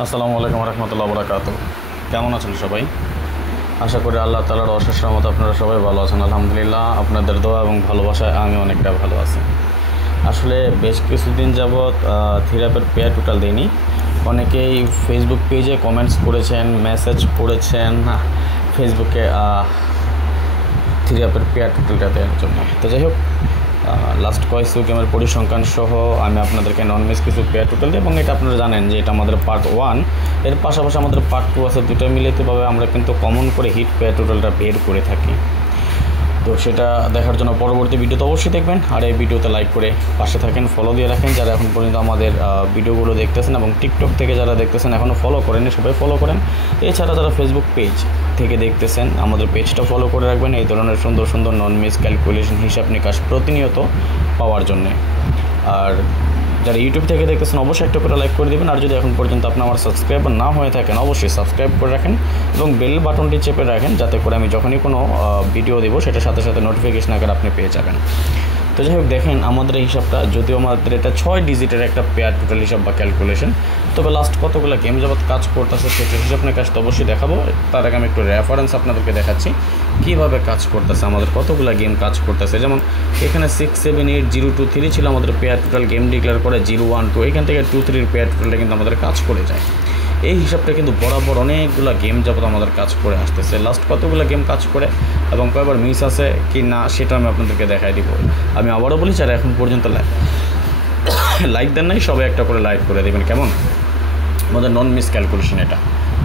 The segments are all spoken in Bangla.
আসসালামু আলাইকুম রহমতুল্লাহ বরকাতুহু। কেমন আছেন সবাই? আশা করি আল্লাহ তাআলার অশেষ রহমতে আপনারা সবাই ভালো আছেন। আলহামদুলিল্লাহ, আপনাদের দোয়া এবং ভালোবাসায় আমি অনেকটা ভালো আছি। আসলে বেশ কিছুদিন যাবৎ থিরাপের পেয়ার টোটাল দিইনি। অনেকেই ফেসবুক পেজে কমেন্টস করেছেন, মেসেজ করেছেন ফেসবুকে থিরাপের পেয়ার টোটালটা দেওয়ার জন্য। তো যাই হোক, লাস্ট কয়েকশো গেমের পরিসংখ্যান সহ আমি আপনাদেরকে নন মিস কিছু পেয়ার টোটাল দিই, এবং এটা আপনারা জানেন যে এটা আমাদের পার্ট 1, এর পাশাপাশি আমাদের পার্ট 2 আছে। দুটো মিলিতভাবে আমরা কিন্তু কমন করে হিট পেয়ার টোটালটা বের করে থাকি। তো সেটা দেখার জন্য পরবর্তী ভিডিওতে অবশ্যই দেখবেন, আর এই ভিডিওতে লাইক করে পাশে থাকেন, ফলো দিয়ে রাখেন। যারা এখন পর্যন্ত আমাদের ভিডিওগুলো দেখতেছেন এবং টিকটক থেকে যারা দেখতেছেন এখনও ফলো করেন, সবাই ফলো করেন। এছাড়া যারা ফেসবুক পেজ থেকে দেখতেছেন আমাদের পেজটা ফলো করে রাখবেন এই ধরনের সুন্দর সুন্দর নন মিস ক্যালকুলেশন, হিসাব নিকাশ প্রতিনিয়ত পাওয়ার জন্যে। আর যারা ইউটিউব থেকে দেখতেছেন অবশ্যই একটা করে লাইক করে দেবেন। আর যদি এখন পর্যন্ত আপনি আমার সাবস্ক্রাইবার না হয়ে থাকেন অবশ্যই সাবস্ক্রাইব করে রাখেন এবং বেল বাটনটি চেপে রাখেন, যাতে করে আমি যখনই কোনো ভিডিও দেবো সেটার সাথে সাথে নোটিফিকেশন আকারে আপনি পেয়ে যাবেন। তো যাই হোক, দেখেন আমাদের এই হিসাবটা, যদিও আমাদের এটা 6 ডিজিটের একটা পেয়ার টোটাল হিসাব বা ক্যালকুলেশন, তবে লাস্ট কতগুলো গেম যাবৎ কাজ করতেছে সেটা হিসাব নিকাশ তো অবশ্যই দেখাবো। তার আগে আমি একটু রেফারেন্স আপনাদেরকে দেখাচ্ছি কীভাবে কাজ করতেছে, আমাদের কতগুলো গেম কাজ করতেছে। যেমন এখানে 6, 7, 8, 0, 2, 3 ছিল আমাদের পেয়ার টোটাল, গেম ডিক্লেয়ার করে 0, 1, 2, এখান থেকে 2, 3 পেয়ার টোটালটা কিন্তু আমাদের কাজ করে যায়। এই হিসাবটা কিন্তু বরাবর অনেকগুলো গেম যাবত আমাদের কাজ করে আসতেছে। লাস্ট কতগুলো গেম কাজ করে এবং কয়বার মিস আছে কি না সেটা আমি আপনাদেরকে দেখাই দিব। আমি আবারও বলি, যারা এখন পর্যন্ত লাইক দেন নাই সবাই একটা করে লাইক করে দেবেন, কেমন? আমাদের নন মিস ক্যালকুলেশন এটা।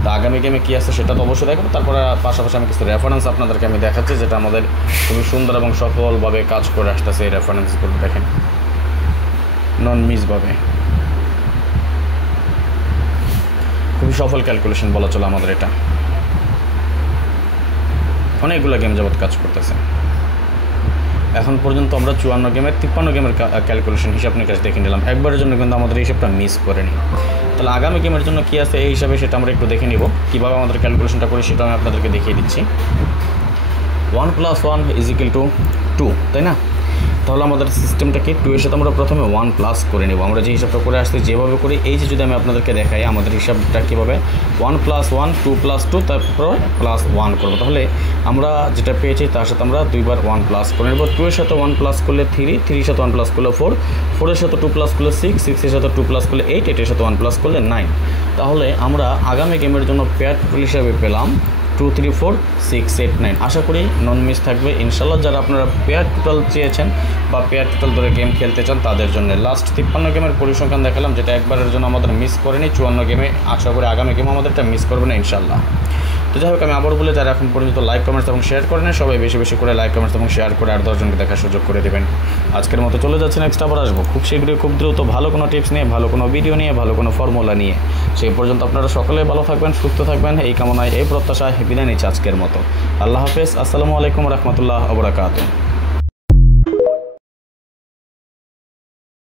তো আগামী গেমে কী আছে সেটা তো অবশ্যই দেখাবো। তারপরে পাশাপাশি আমি কিছু রেফারেন্স আপনাদেরকে আমি দেখাচ্ছি যেটা আমাদের খুবই সুন্দর এবং সফলভাবে কাজ করে আসতেছে। এই রেফারেন্সগুলো দেখেন নন মিসভাবে, খুবই সফল ক্যালকুলেশন বলা চলে আমাদের এটা। অনেকগুলো গেম যাবৎ কাজ করতেছে। এখন পর্যন্ত আমরা 54 গেমের 53 গেমের ক্যালকুলেশন হিসাব নিকাশ দেখে নিলাম। একবারের জন্য কিন্তু আমাদের এই হিসাবটা মিস করেনি। তাহলে আগামী গেমের জন্য কী আছে এই হিসাবে সেটা আমরা একটু দেখে নিব। কীভাবে আমাদের ক্যালকুলেশনটা করি সেটা আমি আপনাদেরকে দেখিয়ে দিচ্ছি। 1 + 1 = 2, তাই না? তাহলে আমাদের সিস্টেমটাকে 2 এর সাথে আমরা প্রথমে 1 প্লাস করে নেব। আমরা যে হিসাবটা করে আসছি যেভাবে করি, এই যে যদি আমি আপনাদেরকে দেখাই আমাদের হিসাবটা কীভাবে 1 + 1, 2 + 2, তারপরে +1 করবো। তাহলে আমরা যেটা পেয়েছি তার সাথে আমরা 2 বার 1 প্লাস করে নেব। 2 এর সাথে 1 প্লাস করলে 3, 3 এর সাথে 1 প্লাস করলে 4, 4 এর সাথে 2 প্লাস করলে 6, 6 এর সাথে 2 প্লাস করলে 8, 8 এর সাথে 1 প্লাস করলে 9। তাহলে আমরা আগামী গেমের জন্য পেয়ার টোটাল হিসাবে পেলাম 2, 3, 4, 6, 8, 9। আশা করি নন মিস থাকবে ইনশাল্লাহ। যারা আপনারা পেয়ার টোটাল চেয়েছেন বা পেয়ার টোটাল ধরে গেম খেলতে চান তাদের জন্য লাস্ট 53 গেমের পরিসংখ্যান দেখালাম, যেটা একবারের জন্য আমাদের মিস করেনি। 54 গেমে আশা করি আগামী গেম আমাদের এটা মিস করবে না ইনশাল্লাহ। তো যাই হোক, আমি আবার বলে যারা এখন পর্যন্ত লাইক, কমেন্টস এবং শেয়ার করেন সবাই বেশি বেশি করে লাইক, কমেন্টস এবং শেয়ার করে আর 10 জনকে দেখার সুযোগ করে দেবেন। আজকের মতো চলে যাচ্ছে, নেক্সট আবার আসবো খুব শীঘ্রই, খুব দ্রুত, ভালো কোনো টিপস নিয়ে, ভালো কোনো ভিডিও নিয়ে, ভালো কোনো ফর্মুলা নিয়ে। সেই পর্যন্ত আপনারা সকলে ভালো থাকবেন, সুস্থ থাকবেন, এই কামনায় এই প্রত্যাশায় বিদায় নিচ্ছি আজকের মতো। আল্লাহ হাফেজ। আসসালামু আলাইকুম রহমতুল্লাহ ওয়া বারাকাতুহু।